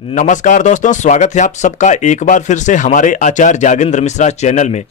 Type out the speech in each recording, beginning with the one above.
नमस्कार दोस्तों, स्वागत है आप सबका एक बार फिर से हमारे आचार्य जागेंद्र मिश्रा चैनल में।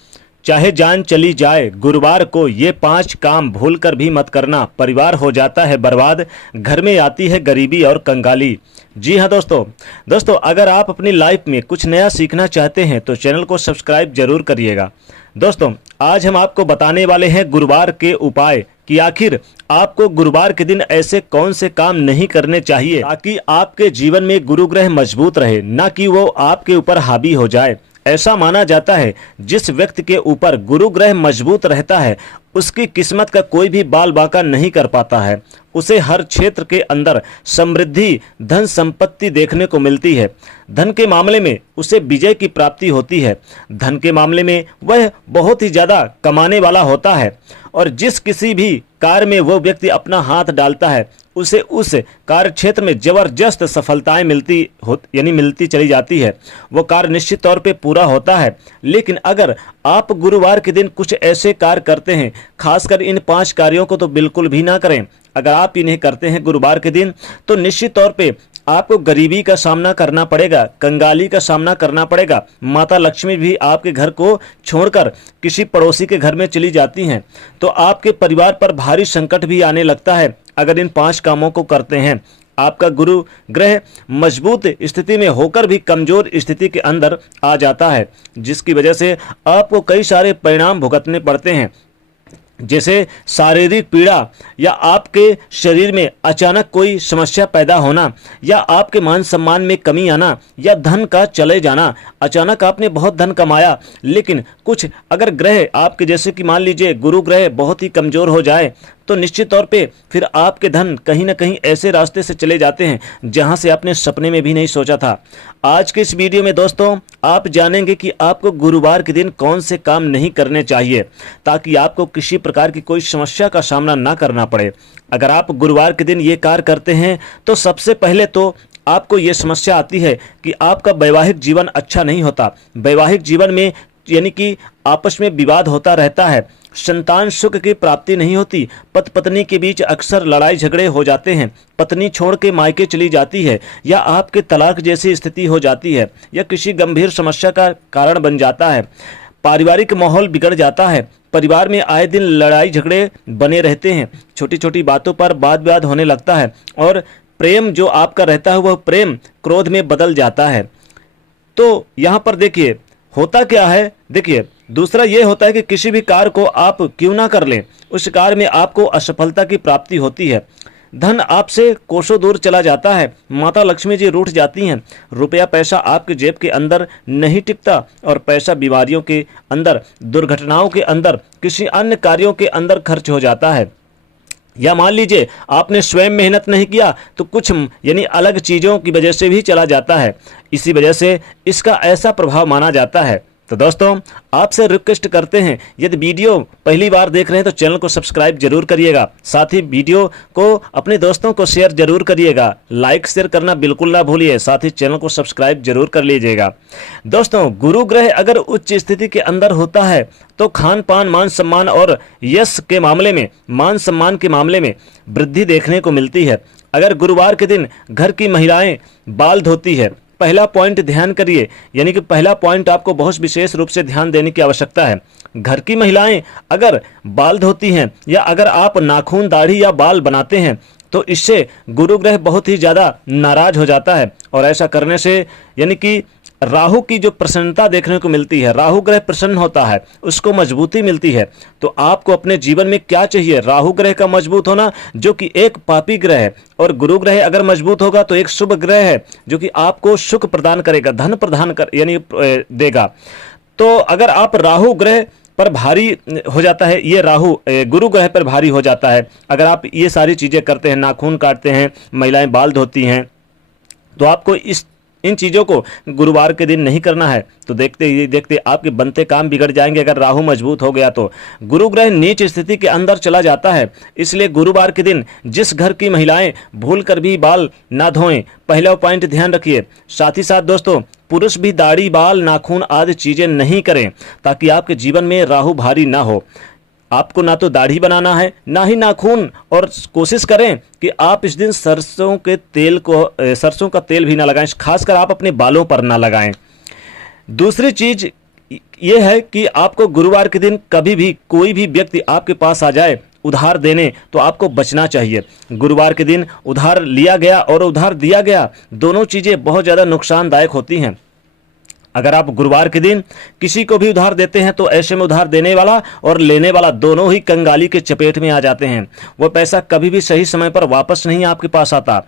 चाहे जान चली जाए गुरुवार को ये 5 काम भूलकर भी मत करना, परिवार हो जाता है बर्बाद, घर में आती है गरीबी और कंगाली। जी हाँ दोस्तों अगर आप अपनी लाइफ में कुछ नया सीखना चाहते हैं तो चैनल को सब्सक्राइब जरूर करिएगा। दोस्तों आज हम आपको बताने वाले हैं गुरुवार के उपाय कि आखिर आपको गुरुवार के दिन ऐसे कौन से काम नहीं करने चाहिए ताकि आपके जीवन में गुरु ग्रह मजबूत रहे, ना कि वो आपके ऊपर हावी हो जाए। ऐसा माना जाता है जिस व्यक्ति के ऊपर गुरु ग्रह मजबूत रहता है उसकी किस्मत का कोई भी बाल बांका नहीं कर पाता है। उसे हर क्षेत्र के अंदर समृद्धि, धन संपत्ति देखने को मिलती है। धन के मामले में उसे विजय की प्राप्ति होती है। धन के मामले में वह बहुत ही ज़्यादा कमाने वाला होता है और जिस किसी भी कार्य में वो व्यक्ति अपना हाथ डालता है उसे उस कार्य क्षेत्र में जबरदस्त सफलताएं मिलती चली जाती है। वो कार्य निश्चित तौर पे पूरा होता है। लेकिन अगर आप गुरुवार के दिन कुछ ऐसे कार्य करते हैं, खासकर इन 5 कार्यों को तो बिल्कुल भी ना करें। अगर आप इन्हें करते हैं गुरुवार के दिन तो निश्चित तौर पे आपको गरीबी का सामना करना पड़ेगा, कंगाली का सामना करना पड़ेगा। माता लक्ष्मी भी आपके घर को छोड़कर किसी पड़ोसी के घर में चली जाती हैं, तो आपके परिवार पर भारी संकट भी आने लगता है। अगर इन 5 कामों को करते हैं, आपका गुरु ग्रह मजबूत स्थिति में होकर भी कमजोर स्थिति के अंदर आ जाता है, जिसकी वजह से आपको कई सारे परिणाम भुगतने पड़ते हैं, जैसे शारीरिक पीड़ा या आपके शरीर में अचानक कोई समस्या पैदा होना या आपके मान सम्मान में कमी आना या धन का चले जाना। अचानक आपने बहुत धन कमाया लेकिन कुछ अगर ग्रह आपके जैसे कि मान लीजिए गुरु ग्रह बहुत ही कमज़ोर हो जाए तो निश्चित तौर पे फिर आपके धन कहीं ना कहीं ऐसे रास्ते से चले जाते हैं जहां से आपने सपने में भी नहीं सोचा था। आज के इस वीडियो में दोस्तों आप जानेंगे कि आपको गुरुवार के दिन कौन से काम नहीं करने चाहिए ताकि आपको किसी प्रकार की कोई समस्या का सामना ना करना पड़े। अगर आप गुरुवार के दिन ये कार्य करते हैं तो सबसे पहले तो आपको ये समस्या आती है कि आपका वैवाहिक जीवन अच्छा नहीं होता। वैवाहिक जीवन में यानी कि आपस में विवाद होता रहता है, संतान सुख की प्राप्ति नहीं होती, पति पत्नी के बीच अक्सर लड़ाई झगड़े हो जाते हैं, पत्नी छोड़ के मायके चली जाती है या आपके तलाक जैसी स्थिति हो जाती है या किसी गंभीर समस्या का कारण बन जाता है। पारिवारिक माहौल बिगड़ जाता है, परिवार में आए दिन लड़ाई झगड़े बने रहते हैं, छोटी छोटी बातों पर वाद विवाद होने लगता है और प्रेम जो आपका रहता है वह प्रेम क्रोध में बदल जाता है। तो यहाँ पर देखिए होता क्या है, देखिए दूसरा ये होता है कि किसी भी कार्य को आप क्यों ना कर लें, उस कार्य में आपको असफलता की प्राप्ति होती है। धन आपसे कोसों दूर चला जाता है, माता लक्ष्मी जी रूठ जाती हैं, रुपया पैसा आपके जेब के अंदर नहीं टिकता और पैसा बीमारियों के अंदर, दुर्घटनाओं के अंदर, किसी अन्य कार्यों के अंदर खर्च हो जाता है। या मान लीजिए आपने स्वयं मेहनत नहीं किया तो कुछ यानी अलग चीज़ों की वजह से भी चला जाता है। इसी वजह से इसका ऐसा प्रभाव माना जाता है। तो दोस्तों आपसे रिक्वेस्ट करते हैं, यदि वीडियो पहली बार देख रहे हैं तो चैनल को सब्सक्राइब जरूर करिएगा, साथ ही वीडियो को अपने दोस्तों को शेयर जरूर करिएगा, लाइक शेयर करना बिल्कुल ना भूलिए, साथ ही चैनल को सब्सक्राइब जरूर कर लीजिएगा। दोस्तों गुरु ग्रह अगर उच्च स्थिति के अंदर होता है तो खान पान, मान सम्मान और यश के मामले में, मान सम्मान के मामले में वृद्धि देखने को मिलती है। अगर गुरुवार के दिन घर की महिलाएं बाल धोती है, पहला पॉइंट ध्यान करिए, यानी कि पहला पॉइंट आपको बहुत विशेष रूप से ध्यान देने की आवश्यकता है। घर की महिलाएं अगर बाल धोती हैं या अगर आप नाखून, दाढ़ी या बाल बनाते हैं तो इससे गुरु ग्रह बहुत ही ज़्यादा नाराज हो जाता है और ऐसा करने से यानी कि राहु की जो प्रसन्नता देखने को मिलती है, राहु ग्रह प्रसन्न होता है, उसको मजबूती मिलती है। तो आपको अपने जीवन में क्या चाहिए? राहु ग्रह का मजबूत होना जो कि एक पापी ग्रह है, और गुरु ग्रह अगर मजबूत होगा तो एक शुभ ग्रह है जो कि आपको सुख प्रदान करेगा, धन प्रदान कर यानी देगा। तो अगर आप राहु ग्रह पर भारी हो जाता है, ये राहु गुरु ग्रह पर भारी हो जाता है, अगर आप ये सारी चीज़ें करते हैं, नाखून काटते हैं, महिलाएं बाल धोती हैं, तो आपको इन चीज़ों को गुरुवार के दिन नहीं करना है। तो देखते ही देखते आपके बनते काम बिगड़ जाएंगे। अगर राहु मजबूत हो गया तो गुरु ग्रह नीच स्थिति के अंदर चला जाता है, इसलिए गुरुवार के दिन जिस घर की महिलाएं भूल कर भी बाल ना धोएं, पहला पॉइंट ध्यान रखिए। साथ ही साथ दोस्तों पुरुष भी दाढ़ी, बाल, नाखून आदि चीज़ें नहीं करें ताकि आपके जीवन में राहु भारी ना हो। आपको ना तो दाढ़ी बनाना है ना ही नाखून, और कोशिश करें कि आप इस दिन सरसों का तेल भी ना लगाएं, खासकर आप अपने बालों पर ना लगाएं। दूसरी चीज ये है कि आपको गुरुवार के दिन कभी भी कोई भी व्यक्ति आपके पास आ जाए उधार देने, तो आपको बचना चाहिए। गुरुवार के दिन उधार लिया गया और उधार दिया गया, दोनों चीज़ें बहुत ज़्यादा नुकसानदायक होती हैं। अगर आप गुरुवार के दिन किसी को भी उधार देते हैं तो ऐसे में उधार देने वाला और लेने वाला दोनों ही कंगाली के चपेट में आ जाते हैं। वो पैसा कभी भी सही समय पर वापस नहीं आपके पास आता।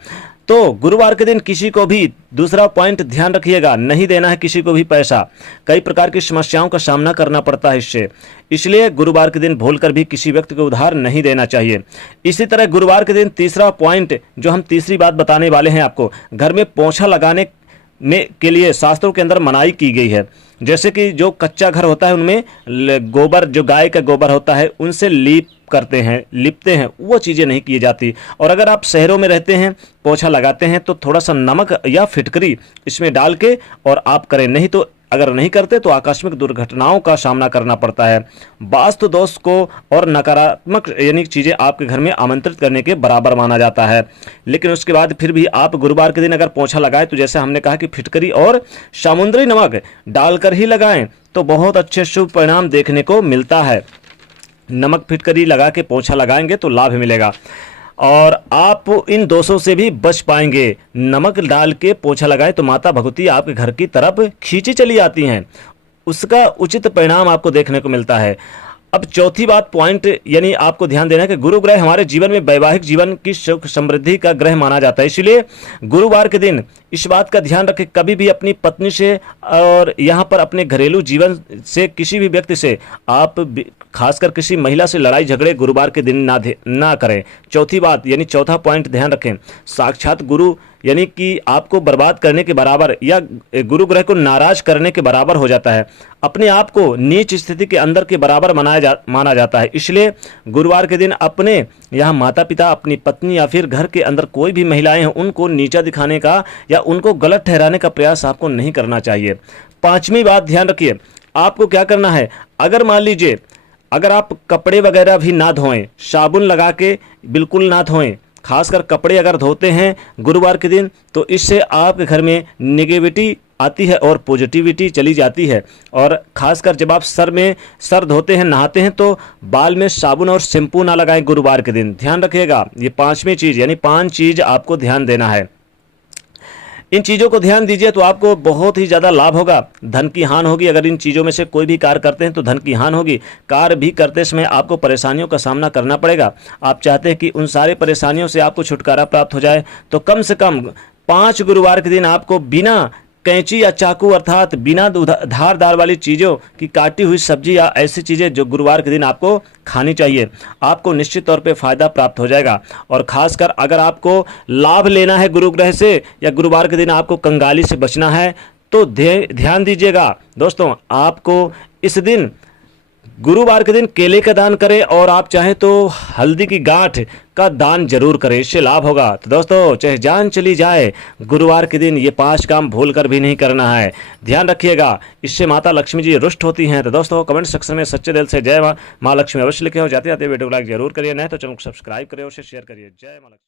तो गुरुवार के दिन किसी को भी, दूसरा पॉइंट ध्यान रखिएगा, नहीं देना है किसी को भी पैसा। कई प्रकार की समस्याओं का सामना करना पड़ता है इससे, इसलिए गुरुवार के दिन भूलकर भी किसी व्यक्ति को उधार नहीं देना चाहिए। इसी तरह गुरुवार के दिन तीसरा पॉइंट जो हम तीसरी बात बताने वाले हैं आपको, घर में पोछा लगाने में के लिए शास्त्रों के अंदर मनाही की गई है। जैसे कि जो कच्चा घर होता है उनमें गोबर, जो गाय का गोबर होता है उनसे लिपते हैं, वो चीज़ें नहीं की जाती। और अगर आप शहरों में रहते हैं, पोछा लगाते हैं, तो थोड़ा सा नमक या फिटकरी इसमें डाल के और आप करें, नहीं तो अगर नहीं करते तो आकस्मिक दुर्घटनाओं का सामना करना पड़ता है। वास्तु दोष को और नकारात्मक यानी चीज़ें आपके घर में आमंत्रित करने के बराबर माना जाता है। लेकिन उसके बाद फिर भी आप गुरुवार के दिन अगर पोछा लगाएं तो जैसे हमने कहा कि फिटकरी और समुद्री नमक डालकर ही लगाएं, तो बहुत अच्छे शुभ परिणाम देखने को मिलता है। नमक फिटकरी लगा के पोछा लगाएंगे तो लाभ मिलेगा और आप इन दोषों से भी बच पाएंगे। नमक डाल के पोछा लगाए तो माता भगवती आपके घर की तरफ खींची चली आती हैं, उसका उचित परिणाम आपको देखने को मिलता है। अब चौथी बात पॉइंट यानी आपको ध्यान देना है कि गुरु ग्रह हमारे जीवन में वैवाहिक जीवन की सुख समृद्धि का ग्रह माना जाता है। इसलिए गुरुवार के दिन इस बात का ध्यान रखें, कभी भी अपनी पत्नी से और यहाँ पर अपने घरेलू जीवन से किसी भी व्यक्ति से आप खासकर किसी महिला से लड़ाई झगड़े गुरुवार के दिन ना करें। चौथी बात यानी चौथा पॉइंट ध्यान रखें, साक्षात गुरु यानी कि आपको बर्बाद करने के बराबर या गुरु ग्रह को नाराज करने के बराबर हो जाता है। अपने आप को नीच स्थिति के अंदर के बराबर माना जाता है। इसलिए गुरुवार के दिन अपने यहाँ माता पिता, अपनी पत्नी या फिर घर के अंदर कोई भी महिलाएं हैं उनको नीचा दिखाने का या उनको गलत ठहराने का प्रयास आपको नहीं करना चाहिए। पांचवी बात ध्यान रखिए, आपको क्या करना है, अगर मान लीजिए अगर आप कपड़े वगैरह भी ना धोएं, साबुन लगा के बिल्कुल ना धोएं, खासकर कपड़े अगर धोते हैं गुरुवार के दिन तो इससे आपके घर में नेगेटिविटी आती है और पॉजिटिविटी चली जाती है। और खासकर जब आप सर धोते हैं, नहाते हैं तो बाल में साबुन और शैम्पू ना लगाएं गुरुवार के दिन, ध्यान रखिएगा। ये पांचवी चीज़ यानी 5 चीज़ आपको ध्यान देना है। इन चीज़ों को ध्यान दीजिए तो आपको बहुत ही ज़्यादा लाभ होगा। धन की हानि होगी, अगर इन चीज़ों में से कोई भी कार्य करते हैं तो धन की हानि होगी। कार्य भी करते समय आपको परेशानियों का सामना करना पड़ेगा। आप चाहते हैं कि उन सारे परेशानियों से आपको छुटकारा प्राप्त हो जाए तो कम से कम 5 गुरुवार के दिन आपको बिना कैंची या चाकू अर्थात बिना धारदार वाली चीज़ों की काटी हुई सब्जी या ऐसी चीज़ें जो गुरुवार के दिन आपको खानी चाहिए, आपको निश्चित तौर पे फ़ायदा प्राप्त हो जाएगा। और ख़ासकर अगर आपको लाभ लेना है गुरु ग्रह से या गुरुवार के दिन आपको कंगाली से बचना है तो ध्यान दीजिएगा दोस्तों, आपको इस दिन गुरुवार के दिन केले का दान करें और आप चाहें तो हल्दी की गांठ का दान जरूर करें, इससे लाभ होगा। तो दोस्तों चाहे जान चली जाए, गुरुवार के दिन ये 5 काम भूल कर भी नहीं करना है, ध्यान रखिएगा, इससे माता लक्ष्मी जी रुष्ट होती हैं। तो दोस्तों कमेंट सेक्शन में सच्चे दिल से जय माँ लक्ष्मी अवश्य लिखे हो। जाते जाते वीडियो को लाइक जरूर करिए, नहीं तो चैनल को सब्सक्राइब करिए, उसे शेयर करिए। जय माँ लक्ष्मी।